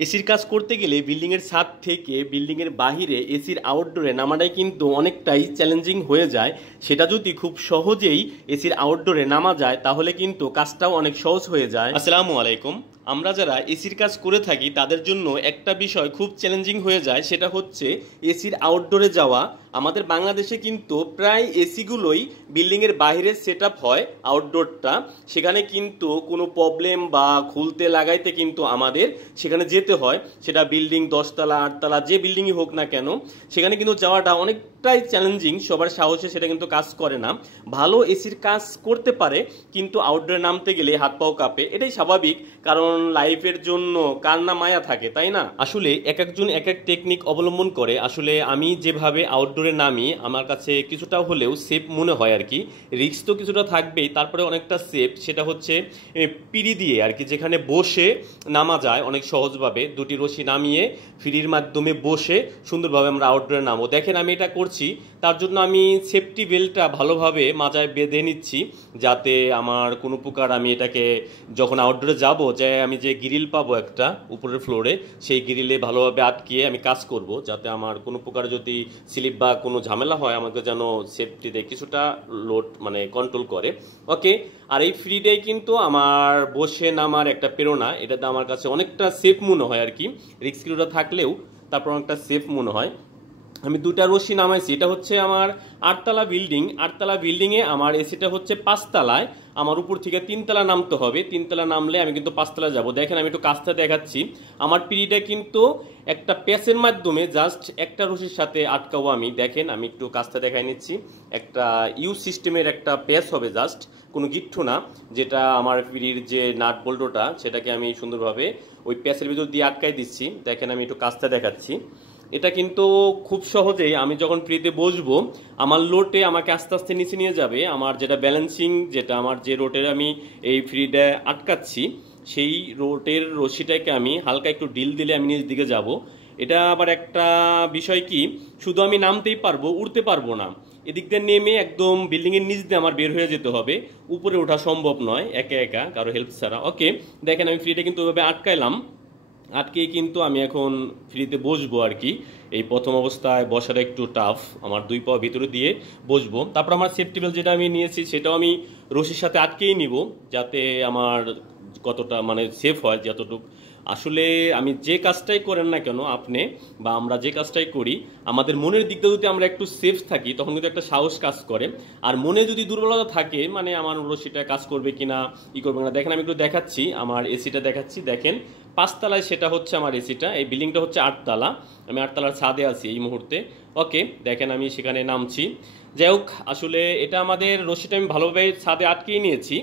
এসির কাজ করতে গেলে বিল্ডিংয়ের ছাদ থেকে বিল্ডিংয়ের বাহিরে এসির আউটডোরে নামাটাই কিন্তু অনেকটাই চ্যালেঞ্জিং হয়ে যায়। সেটা যদি খুব সহজেই এসির আউটডোরে নামা যায় তাহলে কিন্তু কাজটাও অনেক সহজ হয়ে যায়। আসসালামু আলাইকুম। আমরা যারা এসির কাজ করে থাকি তাদের জন্য একটা বিষয় খুব চ্যালেঞ্জিং হয়ে যায়, সেটা হচ্ছে এসির আউটডোরে যাওয়া। আমাদের বাংলাদেশে কিন্তু প্রায় এসিগুলোই বিল্ডিংয়ের বাইরে সেট আপ হয় আউটডোরটা, সেখানে কিন্তু কোনো প্রবলেম বা খুলতে লাগাইতে কিন্তু আমাদের সেখানে যেতে হয়। সেটা বিল্ডিং 10তলা 8তলা যে বিল্ডিংই হোক না কেন, সেখানে কিন্তু যাওয়াটা অনেকটাই চ্যালেঞ্জিং। সবার সাহসে সেটা কিন্তু কাজ করে না। ভালো এসির কাজ করতে পারে কিন্তু আউটডোরে নামতে গেলে হাত পাও কাঁপে, এটাই স্বাভাবিক, কারণ লাইফের জন্য কার না মায়া থাকে, তাই না? আসলে এক একজন এক এক টেকনিক অবলম্বন করে। আসলে আমি যেভাবে আউটডোরে নামি আমার কাছে কিছুটা হলেও সেফ মনে হয় আর কি। রিস্ক তো কিছুটা থাকবেই, তারপরে অনেকটা সেফ। সেটা হচ্ছে পিঁড়ি দিয়ে আর কি, যেখানে বসে নামা যায় অনেক সহজভাবে। দুটি রশি নামিয়ে ফিরির মাধ্যমে বসে সুন্দরভাবে আমরা আউটডোরে নামবো। দেখেন আমি এটা করছি, তার জন্য আমি সেফটি বেল্টটা ভালোভাবে মাজায় বেঁধে নিচ্ছি, যাতে আমার কোনো প্রকার আমি এটাকে যখন আউটডোরে যাব যে আমি যে গ্রিল পাবো একটা উপরের ফ্লোরে, সেই গ্রিলে ভালোভাবে আটকিয়ে আমি কাজ করব, যাতে আমার কোনো প্রকার যদি স্লিপ বা কোনো ঝামেলা হয় আমাকে যেন সেফটিতে কিছুটা লোড মানে কন্ট্রোল করে। ওকে। আর এই ফ্রি ডে কিন্তু আমার বসে নামার একটা প্রেরণা, এটাতে আমার কাছে অনেকটা সেফ মনে হয় আর কি। রিস্ক কিছুটা থাকলেও তারপর অনেকটা সেফ মনে হয়। আমি দুটা রশি নামাইছি, এটা হচ্ছে আমার 8তলা বিল্ডিং। 8তলা বিল্ডিংয়ে আমার এসিটা হচ্ছে 5তলায়। আমার উপর থেকে 3তলা নামতে হবে। 3তলা নামলে আমি কিন্তু 5তলা যাব। দেখেন আমি একটু কাজটা দেখাচ্ছি। আমার পিঁড়িটা কিন্তু একটা প্যাচের মাধ্যমে জাস্ট একটা রশির সাথে আটকাবো আমি। দেখেন আমি একটু কাজটা দেখাই নিচ্ছি। একটা ইউ সিস্টেমের একটা প্যাচ হবে, জাস্ট কোনো গিট্টু না, যেটা আমার পিঁড়ির যে নাট বল্টুটা সেটাকে আমি সুন্দরভাবে ওই প্যাচের ভিতর দিয়ে আটকাই দিচ্ছি। দেখেন আমি একটু কাজটা দেখাচ্ছি। এটা কিন্তু খুব সহজেই আমি যখন ফ্রিতে বসবো আমার লোডে আমাকে আস্তে আস্তে নিচে নিয়ে যাবে। আমার যেটা ব্যালেন্সিং, যেটা আমার যে রোটের আমি এই ফ্রিটা আটকাচ্ছি, সেই রোটের রশিটাকে আমি হালকা একটু ডিল দিলে আমি নিচ দিকে যাব। এটা আবার একটা বিষয় কি, শুধু আমি নামতেই পারবো, উঠতে পারবো না। এদিক দিয়ে নেমে একদম বিল্ডিংয়ের নিচ দিয়ে আমার বের হয়ে যেতে হবে। উপরে ওঠা সম্ভব নয় একা একা, কারো হেল্প ছাড়া। ওকে, দেখেন আমি ফ্রিটা কিন্তু ওইভাবে আটকাইলাম। আটকেই কিন্তু আমি এখন ফ্রিতে বসবো আর কি। এই প্রথম অবস্থায় বসাটা একটু টাফ, আমার দুই পা ভিতরে দিয়ে বসবো। তারপর আমার সেফটি বেল্ট যেটা আমি নিয়েছি সেটাও আমি রশির সাথে আটকেই নিব, যাতে আমার কতটা মানে সেফ হয় যতটুকু। আসলে আমি যে কাজটাই করেন না কেন আপনি বা আমরা যে কাজটাই করি, আমাদের মনের দিক দিয়ে যদি আমরা একটু সেফ থাকি তখন কিন্তু একটা সাহস কাজ করে। আর মনে যদি দুর্বলতা থাকে, মানে আমার রশিটা কাজ করবে কিনা ই করবে না। দেখেন আমি একটু দেখাচ্ছি, আমার এসিটা দেখাচ্ছি। দেখেন 5তলায় সেটা হচ্ছে আমার এসিটা, এই বিল্ডিংটা হচ্ছে 8তলা। আমি 8তলার ছাদে আছি এই মুহূর্তে। ওকে, দেখেন আমি সেখানে নামছি। যাই হোক, আসলে এটা আমাদের রশিটা আমি ভালোভাবে ছাদে আটকেই নিয়েছি।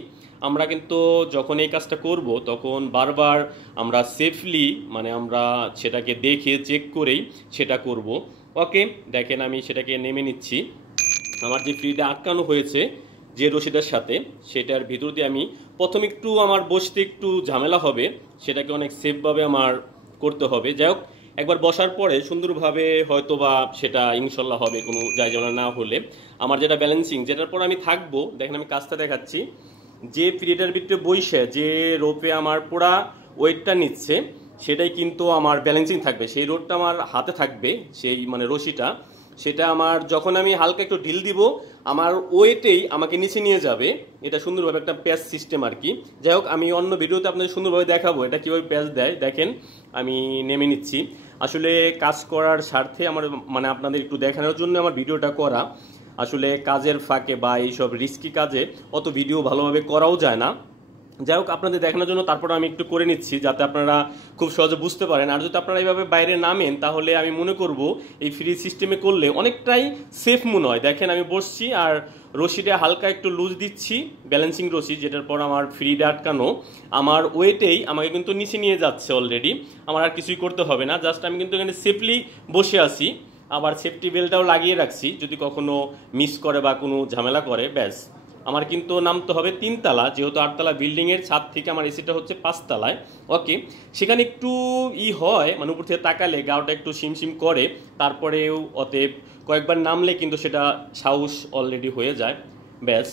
আমরা কিন্তু যখন এই কাজটা করব তখন বারবার আমরা সেফলি মানে আমরা সেটাকে দেখে চেক করেই সেটা করব। ওকে, দেখেন আমি সেটাকে নেমে নিচ্ছি। আমার যে ফ্রিটা আটকানো হয়েছে যে রশিটার সাথে, সেটার ভিতর দিয়ে আমি প্রথম একটু আমার বসতে একটু ঝামেলা হবে, সেটাকে অনেক সেফভাবে আমার করতে হবে। যাই হোক, একবার বসার পরে সুন্দরভাবে হয়তোবা সেটা ইনশাল্লাহ হবে, কোনো যাই ঝামেলা না হলে। আমার যেটা ব্যালেন্সিং, যেটার পর আমি থাকবো, দেখেন আমি কাজটা দেখাচ্ছি। যে পিরিয়ডের ভিতরে বইসে যে রোপে আমার পুরা ওয়েটটা নিচ্ছে, সেটাই কিন্তু আমার ব্যালেন্সিং থাকবে। সেই রোডটা আমার হাতে থাকবে, সেই মানে রশিটা, সেটা আমার যখন আমি হালকা একটু ঢিল দিব আমার ওয়েটেই আমাকে নিচে নিয়ে যাবে। এটা সুন্দরভাবে একটা প্যাচ সিস্টেম আর কি। যাই হোক, আমি অন্য ভিডিওতে আপনাদের সুন্দরভাবে দেখাবো এটা কীভাবে প্যাচ দেয়। দেখেন আমি নেমে নিচ্ছি। আসলে কাজ করার স্বার্থে আমার মানে আপনাদের একটু দেখানোর জন্য আমার ভিডিওটা করা। আসলে কাজের ফাঁকে বা এইসব রিস্কি কাজে অত ভিডিও ভালোভাবে করাও যায় না। যাই হোক, আপনাদের দেখানোর জন্য তারপর আমি একটু করে নিচ্ছি, যাতে আপনারা খুব সহজে বুঝতে পারেন। আর যদি আপনারা এইভাবে বাইরে নামেন তাহলে আমি মনে করব এই ফ্রি সিস্টেমে করলে অনেকটাই সেফ মনে হয়। দেখেন আমি বসছি আর রশিটা হালকা একটু লুজ দিচ্ছি, ব্যালেন্সিং রশি, যেটার পর আমার ফ্রিটা আটকানো। আমার ওয়েটেই আমাকে কিন্তু নিচে নিয়ে যাচ্ছে অলরেডি। আমার আর কিছুই করতে হবে না, জাস্ট আমি কিন্তু এখানে সেফলি বসে আছি। আবার সেফটি বেল্টটাও লাগিয়ে রাখছি, যদি কখনো মিস করে বা কোনো ঝামেলা করে, ব্যাস। আমার কিন্তু নামতে হবে 3তলা, যেহেতু 8তলা বিল্ডিংয়ের ছাদ থেকে আমার এসিটা হচ্ছে 5তলায়। ওকে, সেখানে একটু হয় মানে উপর থেকে তাকালে গাওটা একটু শিমশিম করে, তারপরেও অতএব কয়েকবার নামলে কিন্তু সেটা সাহস অলরেডি হয়ে যায়, ব্যাস।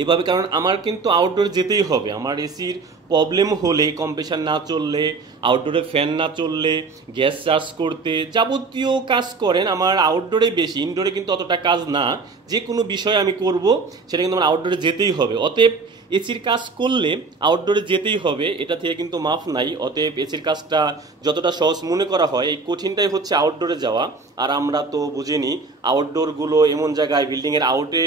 এইভাবে, কারণ আমার কিন্তু আউটডোর যেতেই হবে। আমার এসির প্রবলেম হলে, কম্প্রেসার না চললে, আউটডোরে ফ্যান না চললে, গ্যাস চার্জ করতে যাবতীয় কাজ করেন আমার আউটডোরে বেশি, ইনডোরে কিন্তু অতটা কাজ না। যে কোনো বিষয় আমি করব সেটা কিন্তু আমার আউটডোরে যেতেই হবে। অতএব এসির কাজ করলে আউটডোরে যেতেই হবে, এটা থেকে কিন্তু মাফ নাই। অতএব এসির কাজটা যতটা সহজ মনে করা হয়, এই কঠিনটাই হচ্ছে আউটডোরে যাওয়া। আর আমরা তো বুঝিনি আউটডোরগুলো এমন জায়গায় বিল্ডিংয়ের আউটে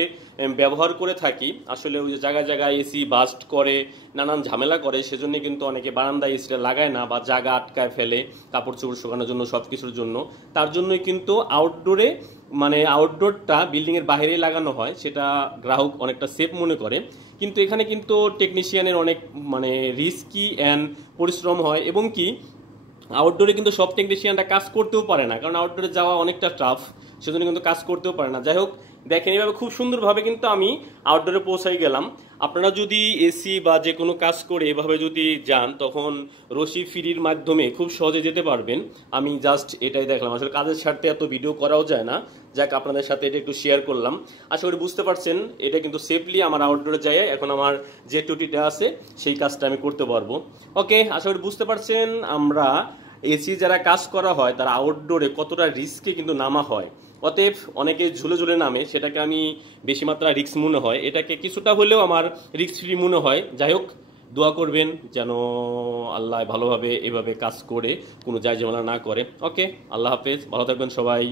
ব্যবহার করে থাকি, আসলে ওই যে জায়গায় জায়গায় এসি বাস্ট করে, নানান ঝামেলা করে, সেজন্য কিন্তু অনেকে বারান্দায় এসিটা লাগায় না বা জায়গা আটকায় ফেলে কাপড় চোপড় শুকানোর জন্য, সব কিছুর জন্য। তার জন্যই কিন্তু আউটডোরে মানে আউটডোরটা বিল্ডিংয়ের বাইরেই লাগানো হয়, সেটা গ্রাহক অনেকটা সেফ মনে করে। কিন্তু এখানে কিন্তু টেকনিশিয়ানের অনেক মানে রিস্কি অ্যান্ড পরিশ্রম হয়, এবং কি আউটডোরে কিন্তু সব টেকনিশিয়ানরা কাজ করতেও পারে না, কারণ আউটডোরে যাওয়া অনেকটা টাফ, সেজন্য কিন্তু কাজ করতেও পারে না। যাই হোক, দেখেন এইভাবে খুব সুন্দরভাবে কিন্তু আমি আউটডোরে পৌঁছাই গেলাম। আপনারা যদি এসি বা যে কোনো কাজ করে এভাবে যদি যান, তখন রশি ফিরির মাধ্যমে খুব সহজে যেতে পারবেন। আমি জাস্ট এটাই দেখলাম, আসলে কাজের স্বার্থে এত ভিডিও করাও যায় না, যাক আপনাদের সাথে এটা একটু শেয়ার করলাম। আশা করি বুঝতে পারছেন, এটা কিন্তু সেফলি আমার আউটডোরে যায় এখন আমার যে টুটিটা আছে সেই কাজটা আমি করতে পারবো। ওকে, আশা করি বুঝতে পারছেন আমরা এসি যারা কাজ করা হয় তারা আউটডোরে কতটা রিস্কে কিন্তু নামা হয়। অতএব অনেকে ঝুলে ঝুলে নামে, সেটাকে আমি বেশি মাত্রা রিস্ক মনে হয়, এটাকে কিছুটা হলেও আমার রিস্ক ফ্রি মনে হয়। যাই হোক, দোয়া করবেন যেন আল্লাহ ভালোভাবে এভাবে কাজ করে কোনো যায় ঝামেলা না করে। ওকে, আল্লাহ হাফেজ, ভালো থাকবেন সবাই।